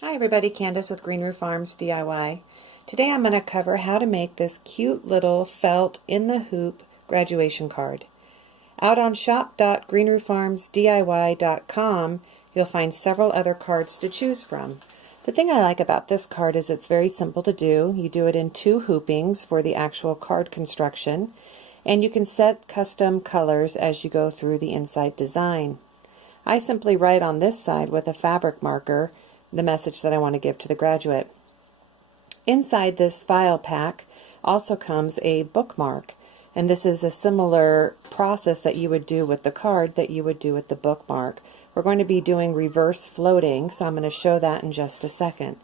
Hi everybody, Candace with Green Roof Farms DIY. Today I'm going to cover how to make this cute little felt in the hoop graduation card. Out on shop.greenrooffarmsdiy.com you'll find several other cards to choose from. The thing I like about this card is it's very simple to do. You do it in 2 hoopings for the actual card construction, and you can set custom colors as you go through the inside design. I simply write on this side with a fabric marker the message that I want to give to the graduate. Inside this file pack also comes a bookmark, and this is a similar process that you would do with the card that you would do with the bookmark. We're going to be doing reverse floating, so I'm going to show that in just a second.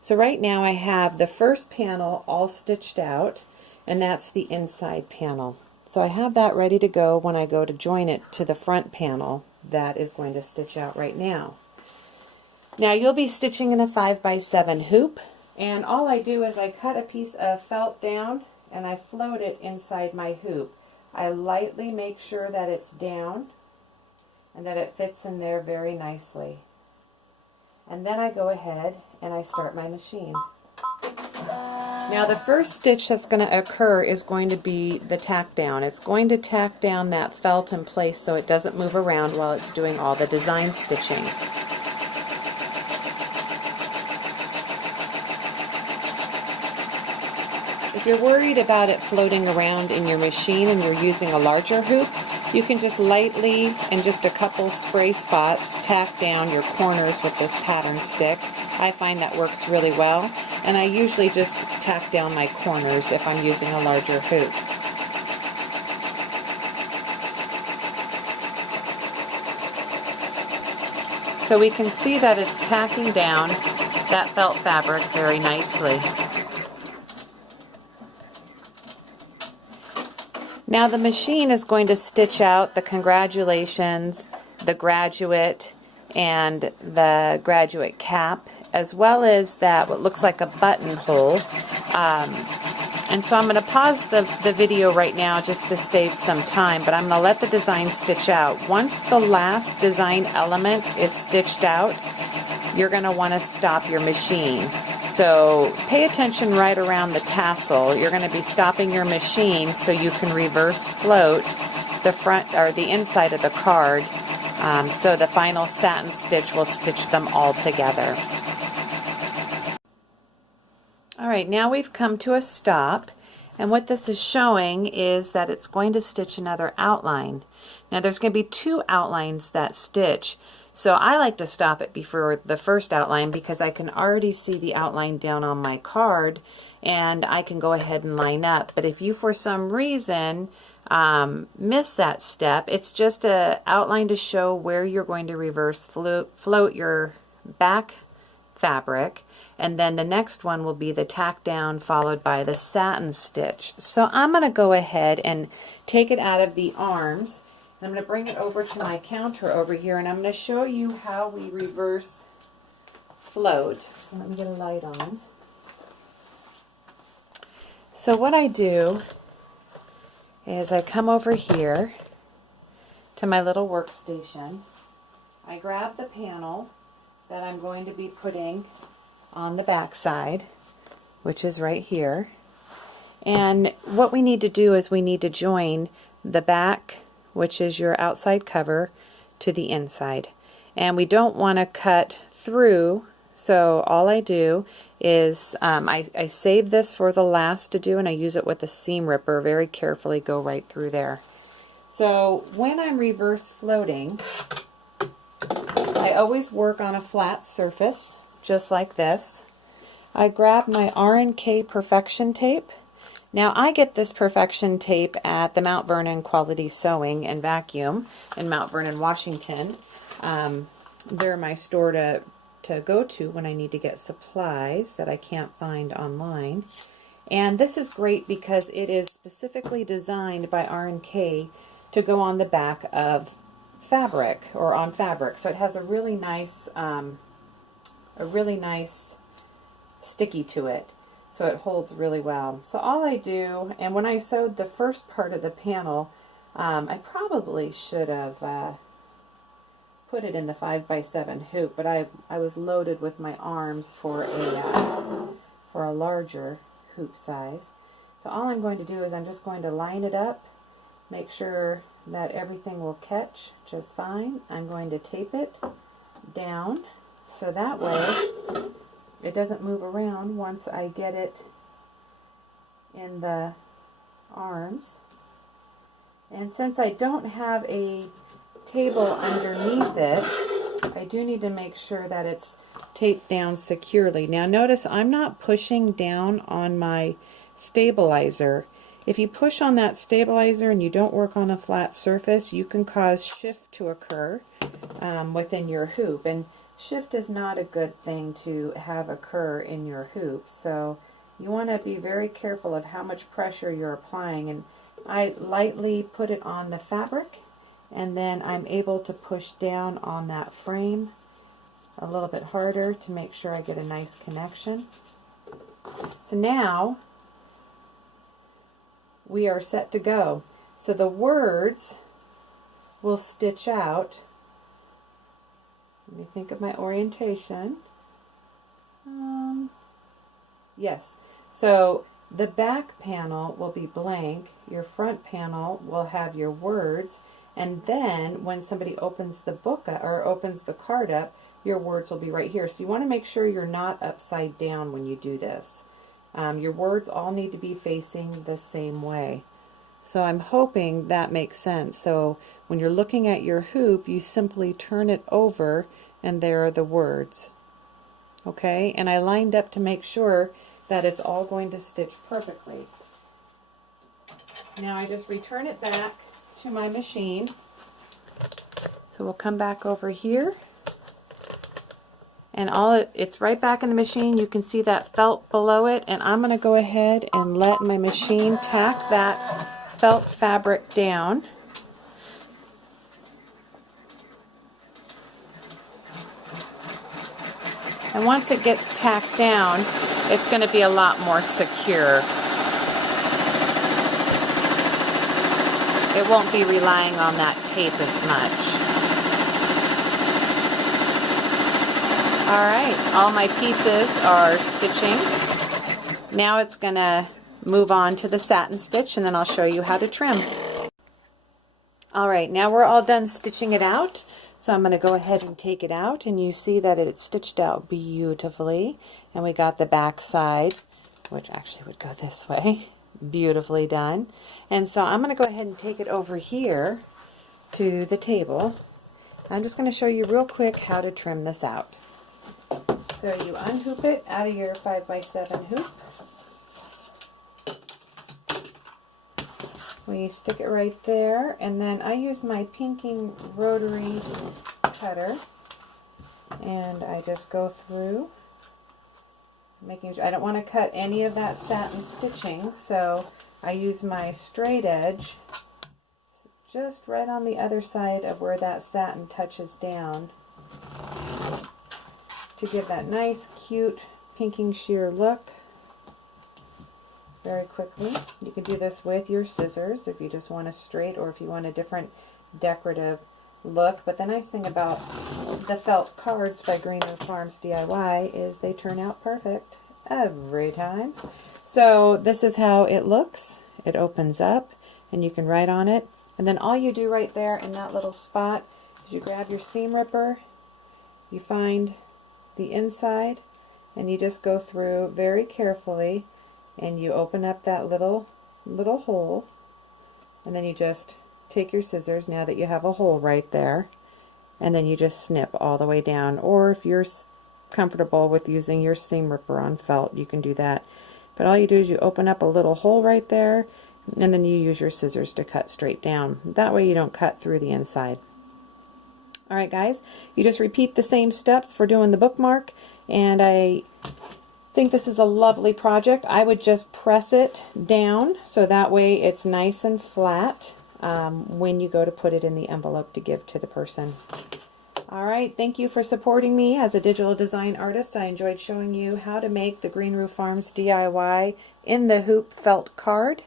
So right now I have the first panel all stitched out, and that's the inside panel. So I have that ready to go when I go to join it to the front panel that is going to stitch out right now. Now you'll be stitching in a 5x7 hoop, and all I do is I cut a piece of felt down and I float it inside my hoop. I lightly make sure that it's down and that it fits in there very nicely. And then I go ahead and I start my machine. Now the first stitch that's going to occur is going to be the tack down. It's going to tack down that felt in place so it doesn't move around while it's doing all the design stitching. If you're worried about it floating around in your machine and you're using a larger hoop, you can just lightly, in just a couple spray spots, tack down your corners with this pattern stick. I find that works really well, and I usually just tack down my corners if I'm using a larger hoop. So we can see that it's tacking down that felt fabric very nicely. Now the machine is going to stitch out the congratulations, the graduate, and the graduate cap, as well as that what looks like a buttonhole. And so I'm going to pause the video right now just to save some time, but I'm going to let the design stitch out. Once the last design element is stitched out, you're going to want to stop your machine. So pay attention right around the tassel. You're going to be stopping your machine so you can reverse float the front or the inside of the card, so the final satin stitch will stitch them all together. Alright, now we've come to a stop, and what this is showing is that it's going to stitch another outline. Now there's going to be 2 outlines that stitch. So I like to stop it before the first outline because I can already see the outline down on my card and I can go ahead and line up. But if you for some reason miss that step, it's just an outline to show where you're going to reverse float your back fabric, and then the next one will be the tack down followed by the satin stitch. So I'm going to go ahead and take it out of the arms. I'm going to bring it over to my counter over here, and I'm going to show you how we reverse float. So let me get a light on. So what I do is I come over here to my little workstation. I grab the panel that I'm going to be putting on the back side, which is right here. And what we need to do is we need to join the back, which is your outside cover, to the inside. And we don't want to cut through, so all I do is I save this for the last to do, and I use it with a seam ripper, very carefully go right through there. So when I'm reverse floating, I always work on a flat surface, just like this. I grab my R&K Perfection tape. Now I get this Perfection tape at the Mount Vernon Quality Sewing and Vacuum in Mount Vernon, Washington. They're my store to go to when I need to get supplies that I can't find online. And this is great because it is specifically designed by R&K to go on the back of fabric or on fabric. So it has a really nice sticky to it. So it holds really well. So all I do, and when I sewed the first part of the panel, I probably should have put it in the 5x7 hoop, but I was loaded with my arms for a larger hoop size. So all I'm going to do is I'm just going to line it up, make sure that everything will catch just fine. I'm going to tape it down so that way it doesn't move around once I get it in the arms. And since I don't have a table underneath it, I do need to make sure that it's taped down securely. Now notice I'm not pushing down on my stabilizer. If you push on that stabilizer and you don't work on a flat surface, you can cause shift to occur within your hoop. And shift is not a good thing to have occur in your hoop. So you want to be very careful of how much pressure you're applying. And I lightly put it on the fabric, and then I'm able to push down on that frame a little bit harder to make sure I get a nice connection. So now we are set to go. So the words will stitch out. Let me think of my orientation. Yes. So the back panel will be blank. Your front panel will have your words. And then when somebody opens the book or opens the card up, your words will be right here. So you want to make sure you're not upside down when you do this. Your words all need to be facing the same way. So I'm hoping that makes sense. So when you're looking at your hoop, you simply turn it over and there are the words. Okay, and I lined up to make sure that it's all going to stitch perfectly. Now I just return it back to my machine. So we'll come back over here. And it's right back in the machine. You can see that felt below it, and I'm going to go ahead and let my machine tack that felt fabric down. And once it gets tacked down, it's going to be a lot more secure. It won't be relying on that tape as much. Alright, all my pieces are stitching. Now it's going to move on to the satin stitch, and then I'll show you how to trim. Alright, now we're all done stitching it out. So I'm going to go ahead and take it out, and you see that it's stitched out beautifully. And we got the back side, which actually would go this way, beautifully done. And so I'm going to go ahead and take it over here to the table. I'm just going to show you real quick how to trim this out. So you unhoop it out of your 5x7 hoop. We stick it right there, and then I use my pinking rotary cutter, and I just go through, making sure I don't want to cut any of that satin stitching, so I use my straight edge just right on the other side of where that satin touches down to give that nice, cute pinking sheer look. Very quickly. You can do this with your scissors if you just want a straight or if you want a different decorative look. But the nice thing about the felt cards by Greener Farms DIY is they turn out perfect every time. So this is how it looks. It opens up and you can write on it. And then all you do right there in that little spot is you grab your seam ripper, you find the inside, and you just go through very carefully, and you open up that little hole, and then you just take your scissors, now that you have a hole right there, and then you just snip all the way down. Or if you're comfortable with using your seam ripper on felt, you can do that. But all you do is you open up a little hole right there, and then you use your scissors to cut straight down. That way you don't cut through the inside. Alright guys, you just repeat the same steps for doing the bookmark, and I think this is a lovely project. I would just press it down so that way it's nice and flat when you go to put it in the envelope to give to the person. Alright, thank you for supporting me as a digital design artist. I enjoyed showing you how to make the Green Roof Farms DIY in the hoop felt card.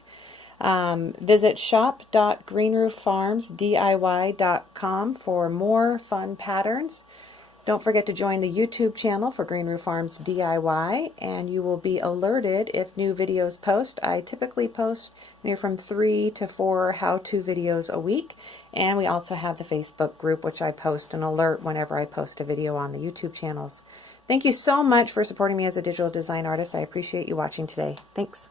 Visit shop.greenrooffarmsdiy.com for more fun patterns. Don't forget to join the YouTube channel for Green Roof Farms DIY, and you will be alerted if new videos post. I typically post from 3 to 4 how-to videos a week, and we also have the Facebook group, which I post an alert whenever I post a video on the YouTube channels. Thank you so much for supporting me as a digital design artist. I appreciate you watching today. Thanks.